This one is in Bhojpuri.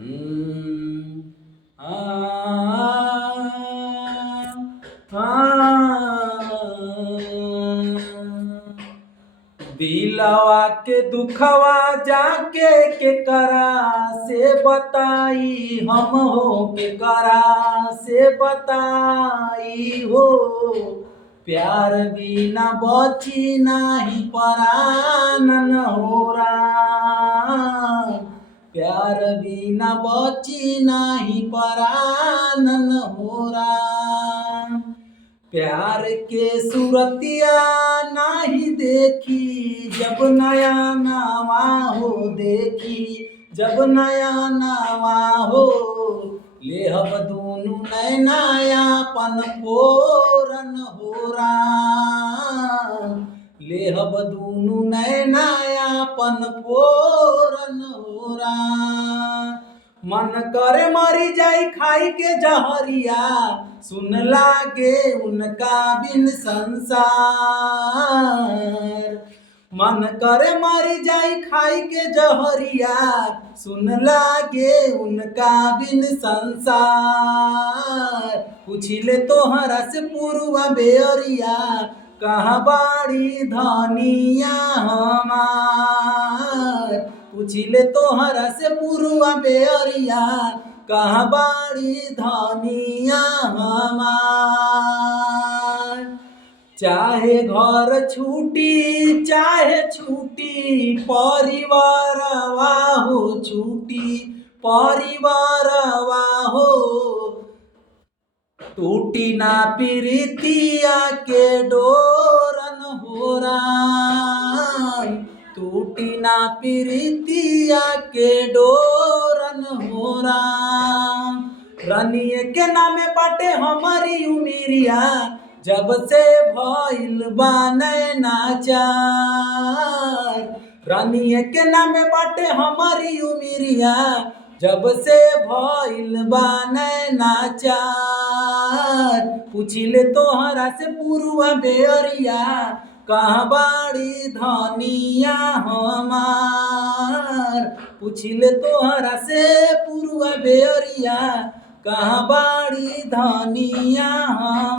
हम्म, आ, आ, दिलवा के दुखवा जाके के करा से बताई हम हो के करा से बताई हो। प्यार बिना बची नाही परानन हो राम। प्यार बिना बची नाही परानन हो राम। प्यार के सूरतिया नाही देखी जब नया नवा हो देखी जब नया नवा हो। लेहब दूनु नैनायापन फोरन हो राम। लेहब दूनु नैनायापन फोरन हो राम। मन करे मरी जाई खाई के जहरिया सुन लागे उनका बिन संसार। मन करे मरी जाई खाई के जहरिया सुन लागे उनका बिन संसार। पूछिले तोहरा से पुरुआ बेअरिया कहाँ बाड़ी धनिया हमार। पूछिले तोहरा से पुरुआ बेअरिया कहाँ बाड़ी धनिया हमार। चाहे घर छूटी चाहे छूटी परिवारवा हो छूटी परिवारवा हो। टूटी ना प्रीतिया के डोरन हो राम। टूटी ना प्रीतिया के डोरन हो राम। रनिए के नामे बाटे हमारी उमिरिया जब से भइल बा नैनाचार। रनिए के नामे बाटे हमारी उमिरिया जब से भइल बा नैनाचार। पूछिले तोहरा से पुरुआ बेअरिया कहाँ बाड़ी धनिया हमार। पूछिले तोहरा से पुरुआ बेअरिया कहाँ बाड़ी धनिया हमार।